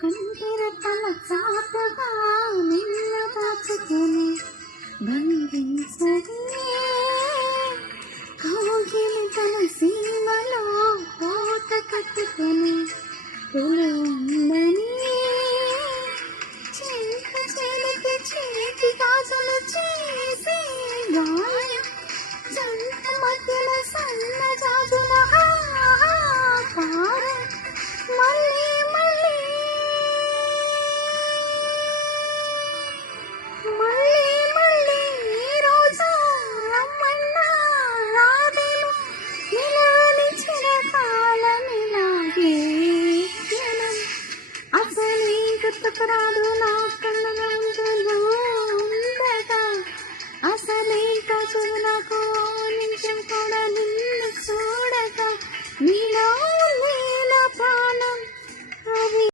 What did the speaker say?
కంటిర తల చాటుగా నిన్న దాచుకుని బంధించదే కోగిలి తన సీమలో కోట కట్టుకుని ఉందని చింత చేతికి చేతి గాజులు చేసి గాయం జంట మధ్యన సన్న జాజుల ఆహారం మళ్ళీ మళ్ళీ మళ్ళీ మళ్ళీ రోజా రమ్మన్నా రాగలు నిలవలిచిన కాలమిలాగే అసలు గుర్తుకు రాదు